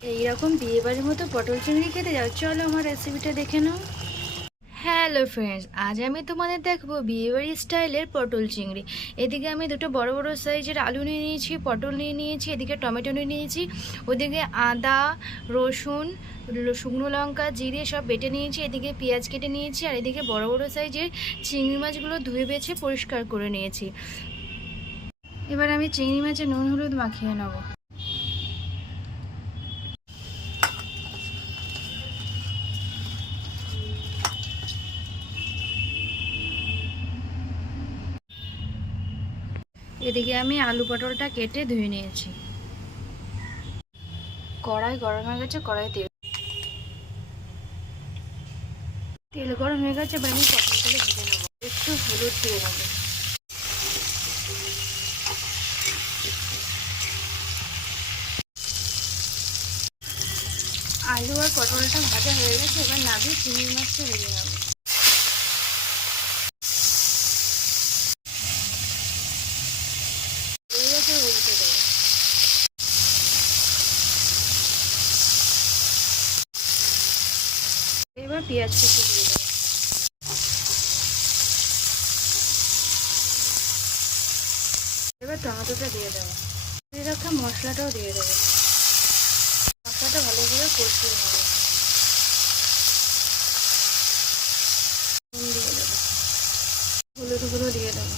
এইরকম বিয়েবাড়ির মতো পটল চিংড়ি খেতে যাও, চলো আমার রেসিপিটা দেখে নাও। হ্যালো ফ্রেন্ডস, আজ আমি তোমাদের দেখাবো বিয়েবাড়ি স্টাইলের পটল চিংড়ি। এদিকে আমি দুটো বড় বড় সাইজের আলু নিয়ে নিয়েছি, পটল নিয়ে নিয়েছি, এদিকে টমেটো নিয়ে নিয়েছি, ওদিকে আদা, রসুন, শুকনো লঙ্কা, জিরে সব বেটে নিয়েছি, এদিকে পেঁয়াজ কেটে নিয়েছি, আর এদিকে বড় বড় সাইজের চিংড়ি মাছগুলো ধুয়ে বেছে পরিষ্কার করে নিয়েছি। এবার আমি চিংড়ি মাছে নুন হলুদ মাখিয়ে নেবো। এদিকে আমি আলু পটলটা কেটে ধুয়ে নিয়েছি। কড়াই গরম হয়ে গেছে, কড়াই তেল গরম হয়ে গেছে, এবার আমি পটলগুলো ভেজে নেবো। একটু হলুদ দিয়ে নেবো। আলু আর পটলটা ভাজা হয়ে গেছে, এবার নামিয়ে চিংড়ি মাছটা ভেজে নেবো। হয়ে গেছে, উল্টে দেবো। এবার পেঁয়াজ কুচি দিয়ে দেবো। এবার টমেটোটা দিয়ে দেবো। দিয়ে রাখা মশলাটাও দিয়ে দেবো। মশলাটা ভালোভাবে কষিয়ে নেবো। নুন দিয়ে দেবো, হলুদ গুঁড়ো দিয়ে দেবো।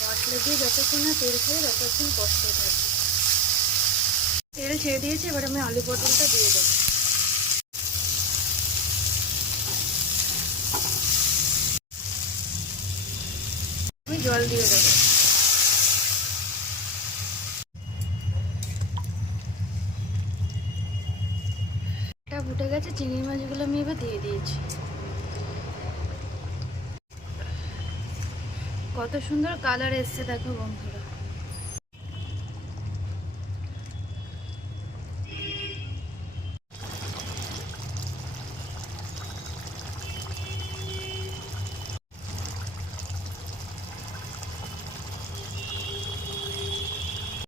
মশলা দিয়ে যতক্ষণ না তেল ছেড়ে ততক্ষণ কষতে থাকবে। তেল ছেড়ে দিয়েছি, এবার আমি আলু পটলটা দিয়ে দেবো। আমি জল দিয়ে দেবো। এটা ফুটে গেছে, চিংড়ি মাছগুলো আমি এবার দিয়ে দিয়েছি। কত সুন্দর কালার এসছে দেখো বন্ধুরা।